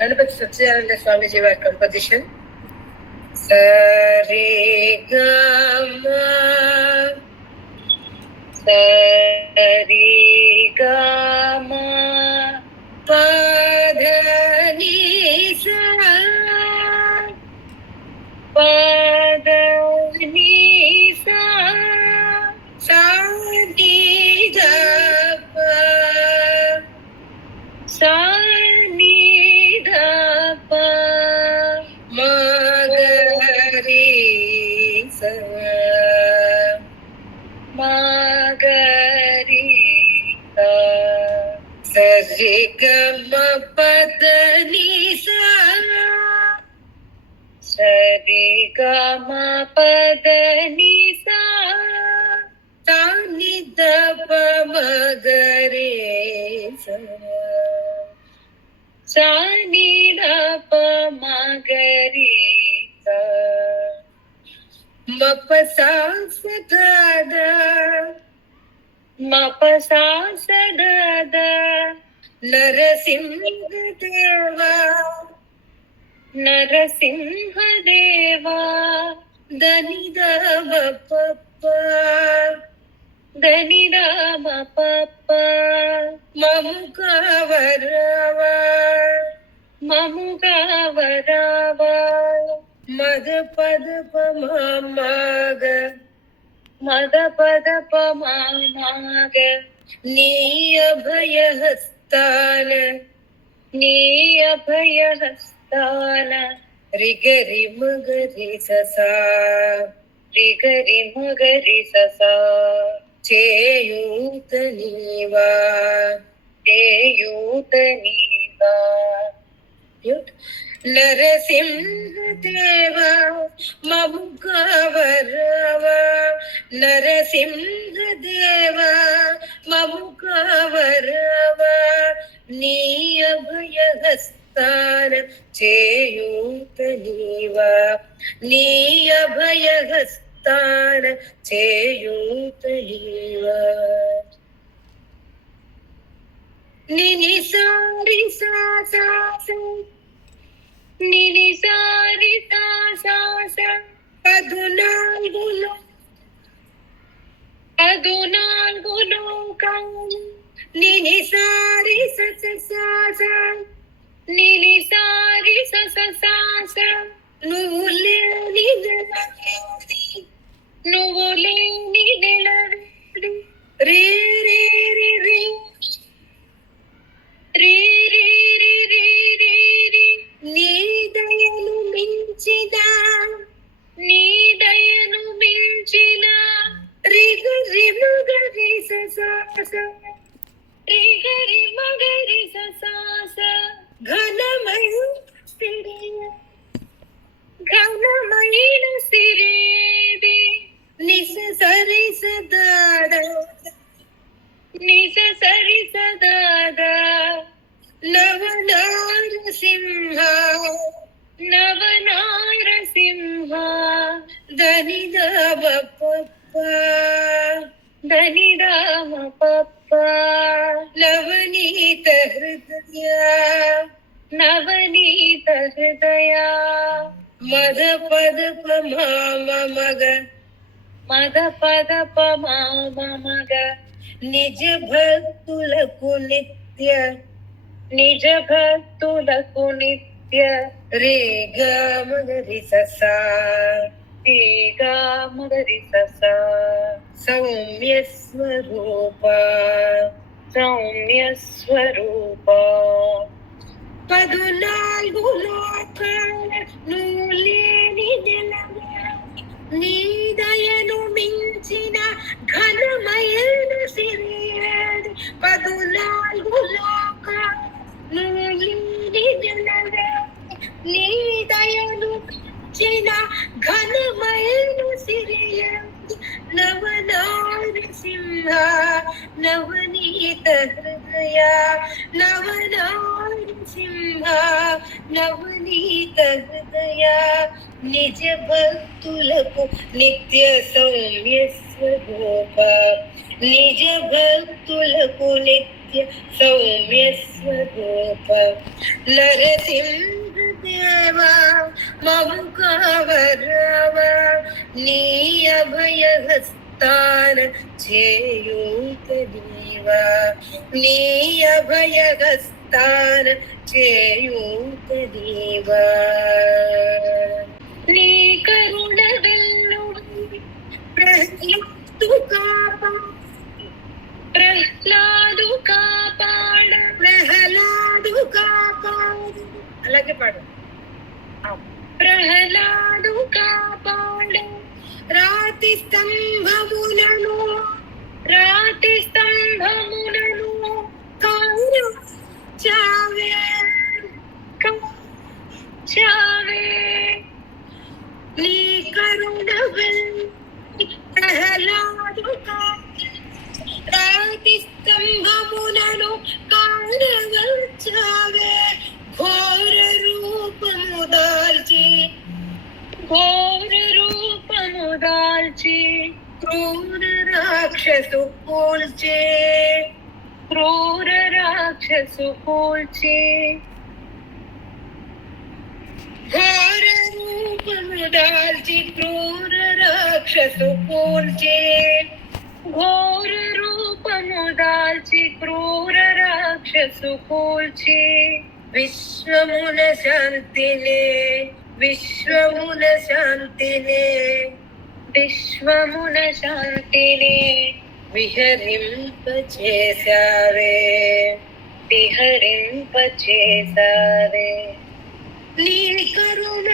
గణపతి సత్యనారాయణ స్వామీజీ వారి కంపోజిషన్. సరే గమ సరి గమ పద ని సా పద ని సా సా ని ద ప సా ని ద ప మ గ రి స మ గ రి స సరి గ మ పద ని సా సరి గ మ పద ని సా సా ని ద ప మ గ రి స సా ని ద ప మ గ రి స మ ప సా స ద ద మ ప సా స ద ద నరసింహ దేవా నరసింహ దేవా దని ద మ ప ప దని ద మ ప ప మము కవరవ మము కవరవ మద పద ప మ మగ మద పద ప మ మగ నీ అభయ హస్తాన నీ అభయ హస్తాన రి గ రి మ గ రి స సా రి గ రి మ గ రి స సా చేయూత నీవా చేయూత నీవా నరసింహ దేవా మము కవరవ నరసింహ దేవా మము కవరవ నీ అభయ హస్తాన చేయూత నీవా నీ అభయ హస్తాన చేయూత నీవా నిని సారి సా సా సా నిని సారి సా సా సా పదునాలుగు లోకాలు నిని సారి స స సా సా నిని సారి స స సా సా నువ్వు లేని నెలవేది నువ్వు లేని నెలవేది రే రే రే రే రే రే రే రే రే రే నీ దయను మించిన నీ దయను మించిన రి గ రి మ గ రి స సా సా రి గ రి మ గ రి స సా సా ఘనమయ సిరియ ఘనమైన సిరేది నిస సరి స దాద నిస సరి స దాద నవ నారసింహ నవ నారసింహ దని ద మ ప ప దని ద మ ప ప నవనీత హృదయ నవనీత హృదయ మద పద ప మ మ మగ మద పద ప మ మ మగ నిజ భక్తులకు నిత్య నిజ భక్తులకు నిత్య రే గ మ గ రి స సా రే గ మ గ రి స సా సౌమ్య స్వరూప సౌమ్య స్వరూప పదునాలుగు లోకాల నువ్వు లేని నెలవేది నీ దయను మించిన ఘనమైన సిరియేది పదునాలుగు లోకాల నువ్వు లేని నెలవేది నీ దయను మించిన ఘనమైన సిరియేది నవ నారసింహ నవనీత హృదయ నవ నారసింహ నవనీత హృదయ నిజ భక్తులకు నిత్య సౌమ్య స్వరూప నిజ భక్తులకు నిత్య सत्य सौम्य स्वरूप नरसिंहदेवा मम कावरव नी अभयहस्तान చేయూతనీవా నీ అభయహస్తాన చేయూతనీవా నీ కరుణ వెల్లువై ప్రహ్లాదు కాపాడు అలాగే పాడు ప్రహ్లాదు కాపాడు రాతి స్తంభములను చావే నీ కరుణ ప్రహ్లాదు రాతి స్తంభములను కారణవచ్చావే ఘోర రూపము దాల్చి క్రూర రాక్షసు కూల్చే ఘోర రూపము దాల్చి క్రూర రాక్షసు కూల్చే విశ్వమున శాంతినే విహరింపచేసావే నీ కరుణ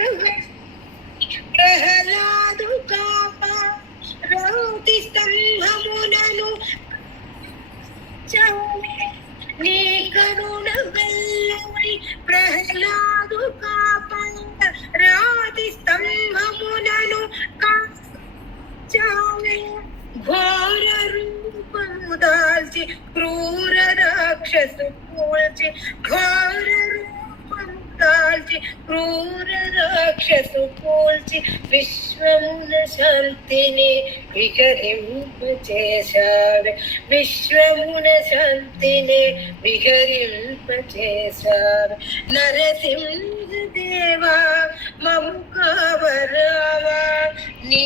ప్రహ్లాదు రాతి స్తంభములను నీ కరుణ వెల్లువై ప్రహ్లాదు కాపాడ రాతి స్తంభములను చావే ఘోర రూపము దాల్చి క్రూర రాక్షసు కూల్చి విశ్వమున శాంతిని విహరింపచేసావే నరసింహదేవా మము కావరావా నీ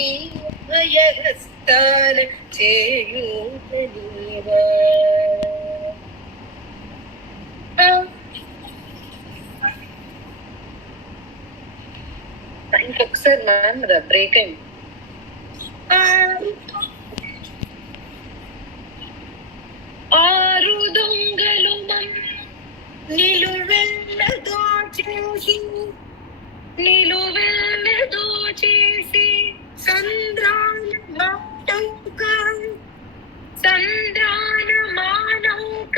అభయహస్తాన చేయూతనీవా ఇంకొకసారి మ్యామ్ బ్రేక్ అయింది. ఆరు దొంగలు నిలువెల్ల దోచేసి సంద్రాన మానౌక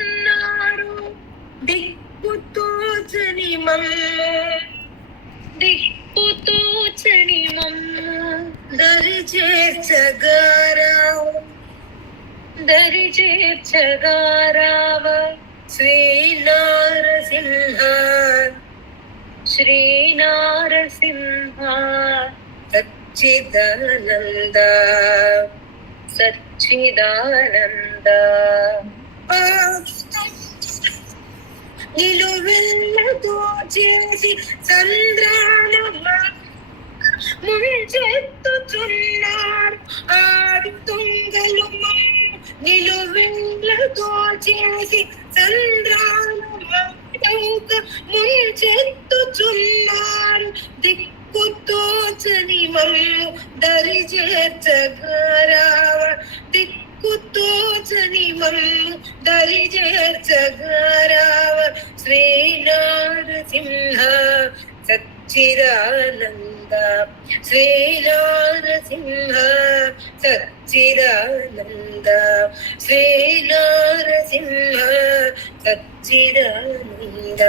ముంచెత్తుతున్నారు దిక్కుతోచని మమ్ము దరి చేర్చగారావ శ్రీ నారసింహ సచ్చిదానంద నిలువెల్ల దోచేసి సంద్రాన ముంచెత్తుతున్నారు ఆది దొంగలు నిలువెల్ల దోచేసి సంద్రాన ముంచెత్తుతున్నారు దిక్కుతోచని మమ్ము దరి చేర్చగారావ శ్రీ నారసింహ సచ్చిదానంద సచ్చిదానంద